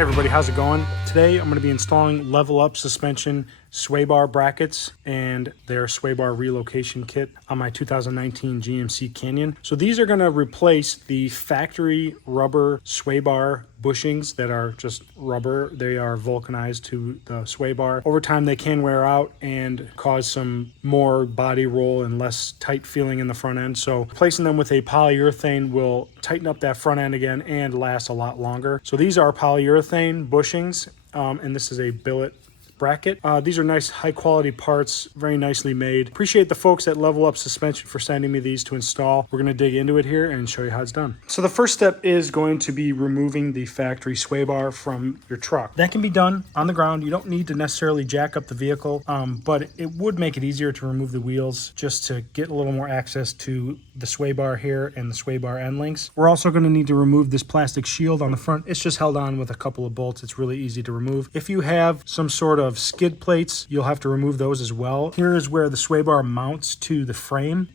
Hey everybody, how's it going? Today I'm going to be installing Level Up suspension sway bar brackets and their sway bar relocation kit on my 2019 GMC Canyon. So these are going to replace the factory rubber sway bar bushings that are just rubber. They are vulcanized to the sway bar. Over time they can wear out and cause some more body roll and less tight feeling in the front end. So replacing them with a polyurethane will tighten up that front end again and last a lot longer. So these are polyurethane bushings and this is a billet bracket. These are nice high quality parts, very nicely made. Appreciate the folks at Level Up Suspension for sending me these to install. We're going to dig into it here and show you how it's done. So the first step is going to be removing the factory sway bar from your truck. That can be done on the ground. You don't need to necessarily jack up the vehicle, but it would make it easier to remove the wheels just to get a little more access to the sway bar here and the sway bar end links. We're also going to need to remove this plastic shield on the front. It's just held on with a couple of bolts. It's really easy to remove. If you have some sort of skid plates, you'll have to remove those as well. Here is where the sway bar mounts to the frame.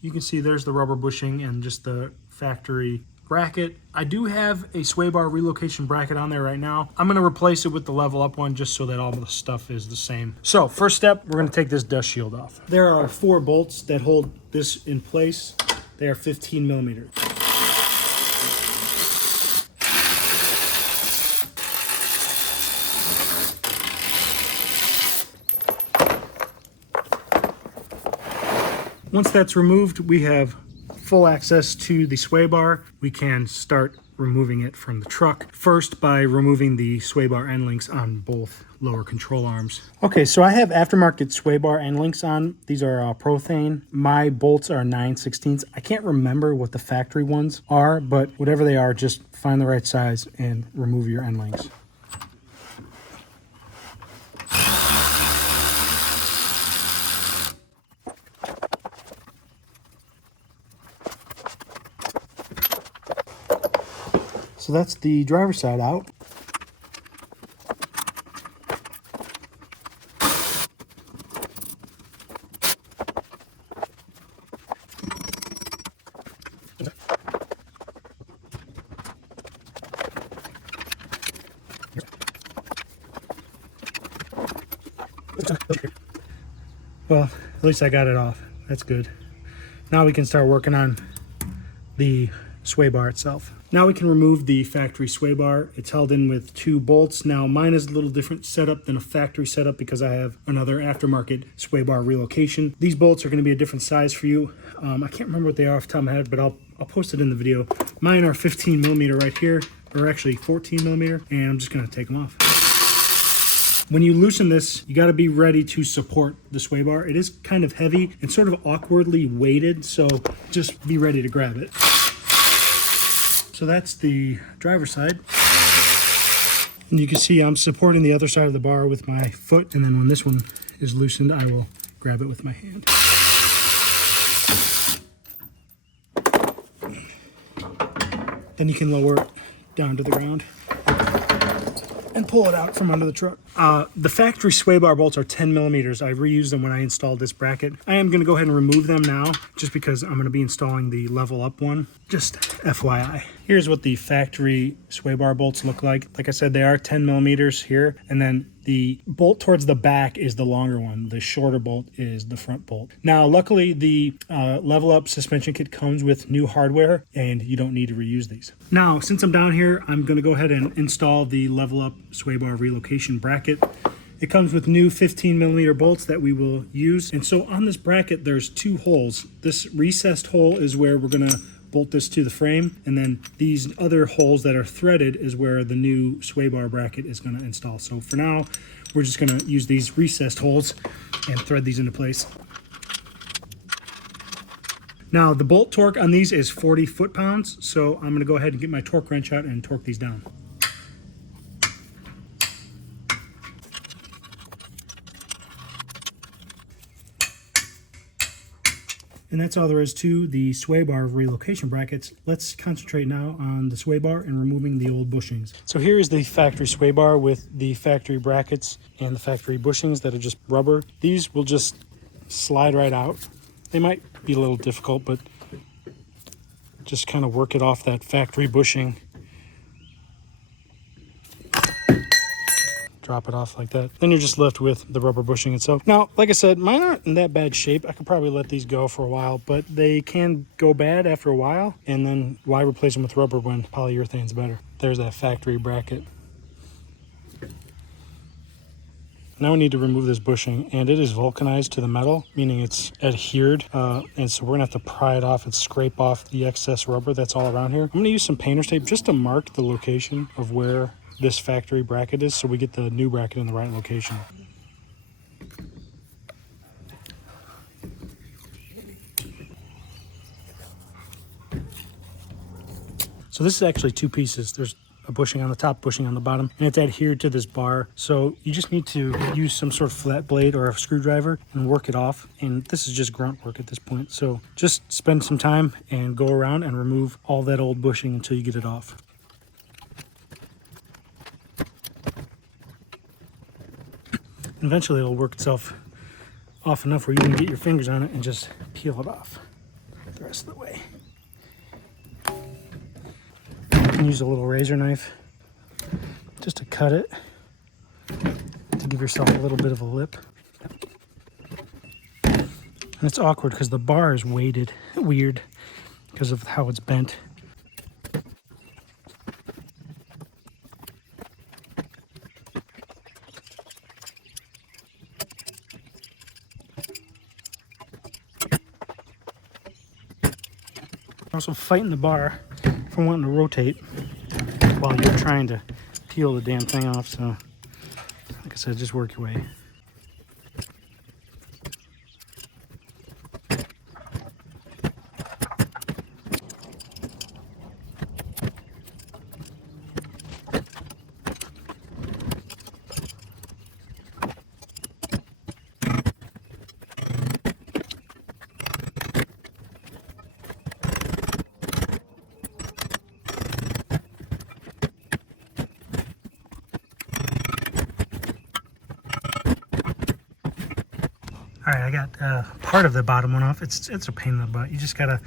You can see there's the rubber bushing and just the factory bracket. I do have a sway bar relocation bracket on there right now. I'm going to replace it with the Level Up one just so that all the stuff is the same. So first step, we're going to take this dust shield off. There are 4 bolts that hold this in place. They are 15 millimeters. Once that's removed, we have full access to the sway bar. We can start removing it from the truck. First, by removing the sway bar end links on both lower control arms. Okay, so I have aftermarket sway bar end links on. These are Prothane. My bolts are 9/16. I can't remember what the factory ones are, but whatever they are, just find the right size and remove your end links. So that's the driver's side out. Well, at least I got it off. That's good. Now we can start working on the sway bar itself. Now we can remove the factory sway bar. It's held in with 2 bolts. Now mine is a little different setup than a factory setup because I have another aftermarket sway bar relocation. These bolts are going to be a different size for you. I can't remember what they are off the top of my head, but I'll post it in the video. Mine are 15 millimeter right here, or actually 14 millimeter, and I'm just going to take them off. When you loosen this, you got to be ready to support the sway bar. It is kind of heavy and sort of awkwardly weighted, so just be ready to grab it. So that's the driver's side. And you can see I'm supporting the other side of the bar with my foot, and then when this one is loosened, I will grab it with my hand. Then you can lower it down to the ground and pull it out from under the truck. The factory sway bar bolts are 10 millimeters. I reused them when I installed this bracket. I am going to go ahead and remove them now just because I'm going to be installing the Level Up one. Just FYI. Here's what the factory sway bar bolts look like. Like I said, they are 10 millimeters here, and then the bolt towards the back is the longer one. The shorter bolt is the front bolt. Now, luckily, the Level Up suspension kit comes with new hardware, and you don't need to reuse these. Now, since I'm down here, I'm going to go ahead and install the Level Up sway bar relocation bracket. It comes with new 15 millimeter bolts that we will use. And so on this bracket, there's 2 holes. This recessed hole is where we're going to bolt this to the frame, and then these other holes that are threaded is where the new sway bar bracket is going to install. So for now, we're just going to use these recessed holes and thread these into place. Now the bolt torque on these is 40 foot-pounds, so I'm going to go ahead and get my torque wrench out and torque these down. And that's all there is to the sway bar relocation brackets. Let's concentrate now on the sway bar and removing the old bushings. So here is the factory sway bar with the factory brackets and the factory bushings that are just rubber. These will just slide right out. They might be a little difficult, but just kind of work it off that factory bushing. drop it off like that. Then you're just left with the rubber bushing itself. Now, like I said, mine aren't in that bad shape. I could probably let these go for a while, but they can go bad after a while. And then why replace them with rubber when polyurethane's better? There's that factory bracket. Now we need to remove this bushing, and it is vulcanized to the metal, meaning it's adhered, and so we're gonna have to pry it off and scrape off the excess rubber that's all around here. I'm gonna use some painter's tape just to mark the location of where this factory bracket is so we get the new bracket in the right location. So this is actually two pieces. There's a bushing on the top, bushing on the bottom, and it's adhered to this bar. So you just need to use some sort of flat blade or a screwdriver and work it off. And this is just grunt work at this point. So just spend some time and go around and remove all that old bushing until you get it off. Eventually it'll work itself off enough where you can get your fingers on it and just peel it off the rest of the way. Use a little razor knife just to cut it, to give yourself a little bit of a lip. And it's awkward because the bar is weighted weird because of how it's bent. Also fighting the bar from wanting to rotate while you're trying to peel the damn thing off. So like I said, just work your way. All right, I got part of the bottom one off. It's a pain in the butt. You just gotta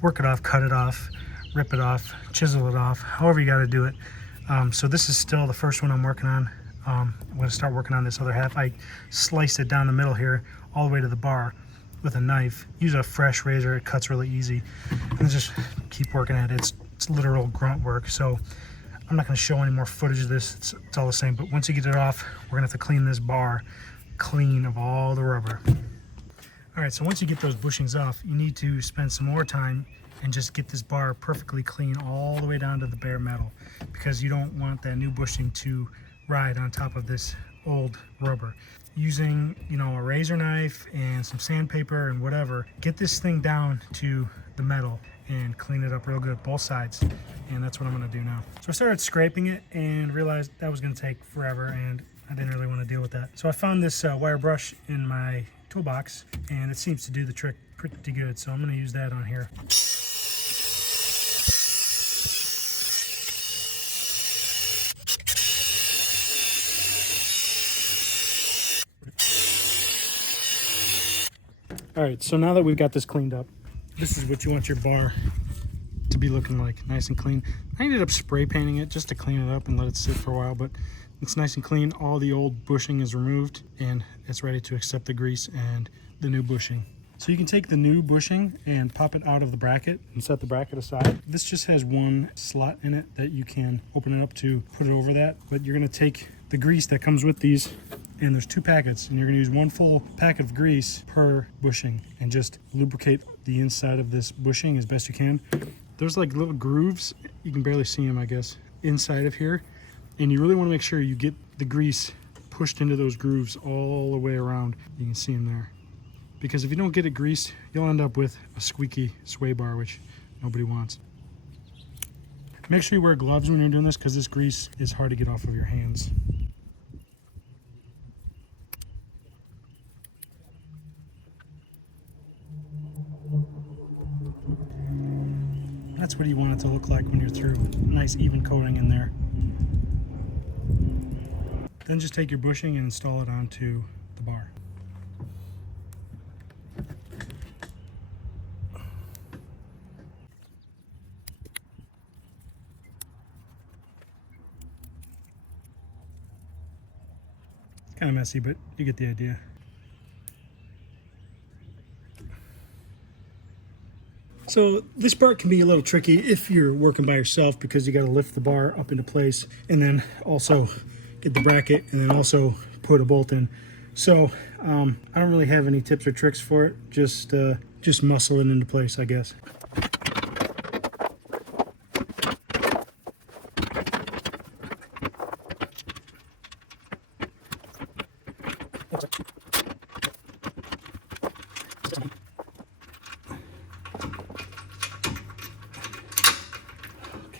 work it off, cut it off, rip it off, chisel it off, however you gotta do it. So this is still the first one I'm working on. I'm gonna start working on this other half. I sliced it down the middle here, all the way to the bar with a knife. Use a fresh razor, it cuts really easy. And just keep working at it. It's literal grunt work. So I'm not gonna show any more footage of this. It's all the same, but once you get it off, we're gonna have to clean this bar clean of all the rubber. All right, so once you get those bushings off, you need to spend some more time and just get this bar perfectly clean all the way down to the bare metal, because you don't want that new bushing to ride on top of this old rubber. Using, a razor knife and some sandpaper and whatever, get this thing down to the metal and clean it up real good, both sides. And that's what I'm gonna do now. So I started scraping it and realized that was gonna take forever, and I didn't really want to deal with that. So I found this wire brush in my toolbox, and it seems to do the trick pretty good. So I'm going to use that on here. All right, so now that we've got this cleaned up, this is what you want your bar to be looking like, nice and clean. I ended up spray painting it just to clean it up and let it sit for a while, but it's nice and clean. All the old bushing is removed and it's ready to accept the grease and the new bushing. So you can take the new bushing and pop it out of the bracket and set the bracket aside. This just has one slot in it that you can open it up to put it over that, but you're gonna take the grease that comes with these, and there's 2 packets, and you're gonna use 1 full packet of grease per bushing and just lubricate the inside of this bushing as best you can. There's like little grooves, you can barely see them, I guess, inside of here. And you really want to make sure you get the grease pushed into those grooves all the way around. You can see them there. Because if you don't get it greased, you'll end up with a squeaky sway bar, which nobody wants. Make sure you wear gloves when you're doing this, because this grease is hard to get off of your hands. That's what you want it to look like when you're through. Nice even coating in there. Then just take your bushing and install it onto the bar. Kind of messy, but you get the idea. So this part can be a little tricky if you're working by yourself, because you got to lift the bar up into place and then also get the bracket and then also put a bolt in. So I don't really have any tips or tricks for it. Just muscle it into place, I guess.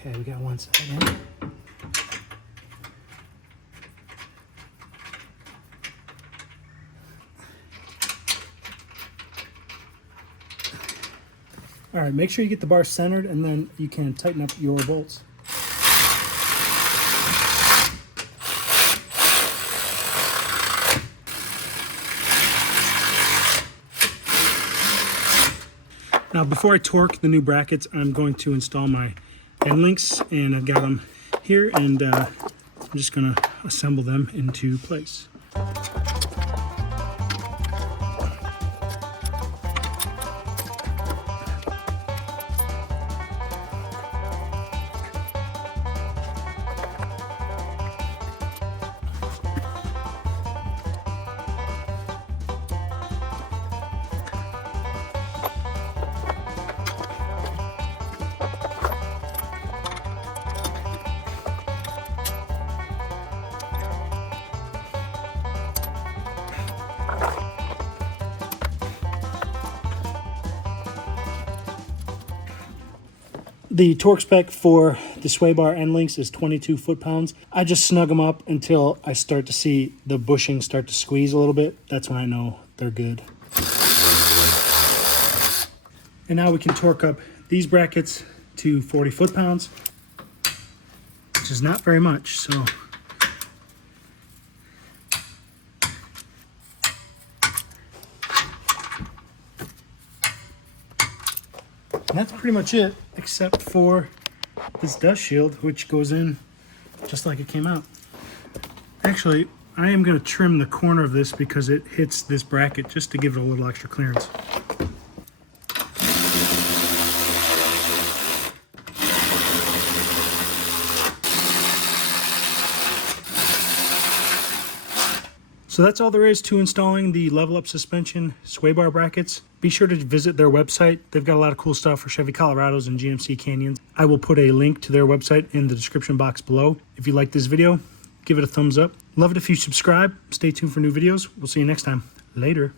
Okay, we got one side in. All right, make sure you get the bar centered, and then you can tighten up your bolts. Now, before I torque the new brackets, I'm going to install my end links, and I've got them here, and I'm just going to assemble them into place. The torque spec for the sway bar end links is 22 foot-pounds. I just snug them up until I start to see the bushings start to squeeze a little bit. That's when I know they're good. And now we can torque up these brackets to 40 foot-pounds, which is not very much, so. And that's pretty much it, except for this dust shield, which goes in just like it came out. Actually, I am going to trim the corner of this because it hits this bracket, just to give it a little extra clearance. So that's all there is to installing the level up suspension sway bar brackets. Be sure to visit their website. They've got a lot of cool stuff for Chevy Colorados and GMC Canyons. I will put a link to their website in the description box below. If you like this video, give it a thumbs up. Love it if you subscribe. Stay tuned for new videos. We'll see you next time. Later.